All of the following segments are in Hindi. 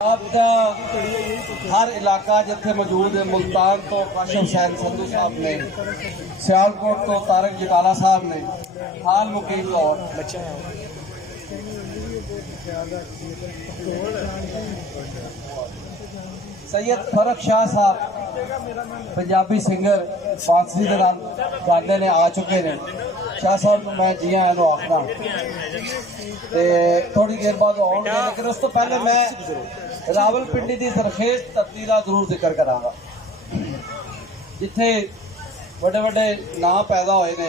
आपका हर इलाका जिथे मौजूद है, मुल्तान तो काशिफ हुसैन संधू साहब ने, सियालकोट तो तारक जटाला साहब ने, हाल मुकीम लाहौर सैयद फरक शाह साहब पंजाबी सिंगर फांसी के नाम गाने ने आ चुके हैं। शाह साहब को मैं जी आया आखना थोड़ी देर बाद आउंगे, लेकिन उस तो पहले मैं रावलपिंडी की सरखेज धरती का जरूर जिक्र करांगा जिथे बड़े बड़े नाम पैदा हुए ने।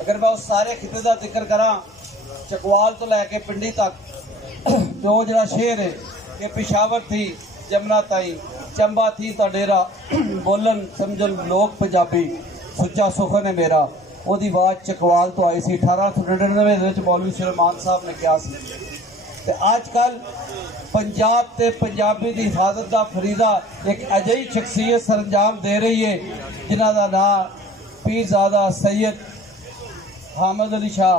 अगर मैं उस सारे खिते का जिक्र करा चकवाल तो लैके पिंडी तक, तो जरा शेर है कि पिशावर थी जमुना ताई, चंबा थी तो डेरा, बोलन समझन लोग पंजाबी, सुच्चा सुखन है मेरा। ओदी आवाज चकवाल तो आई सी 1899 मौलवी सुलेमान साहब ने कहा सी। ते आजकल पंजाब ते पंजाबी की हिफाजत का फरीदा एक अजयी शख्सियत सरंजाम दे रही है जिन्हों का नाम पीरजादा सैयद हामिद अली शाह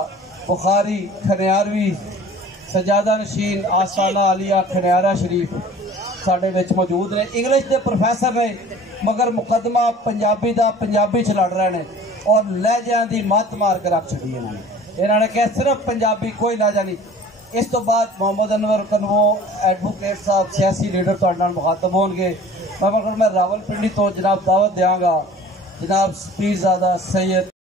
बुखारी खनियारवी सजादा नशीन आस्ताना आलिया खनियारा शरीफ साढ़े विच मौजूद ने। इंग्लिश के प्रोफैसर ने मगर मुकदमा पंजाबी का पंजाबी च लड़ रहे हैं और लहजियां की मत मार के रख छड़ी इन्होंने कहा सिर्फ पंजाबी कोई लहजा नहीं। इस तो बाद मोहम्मद अनवर कन्वो एडवोकेट साहब सियासी लीडर तो मुखातब होंगे। मैं रावलपिंडी तो जनाब दावत देंगा जनाब पीरजादा सैयद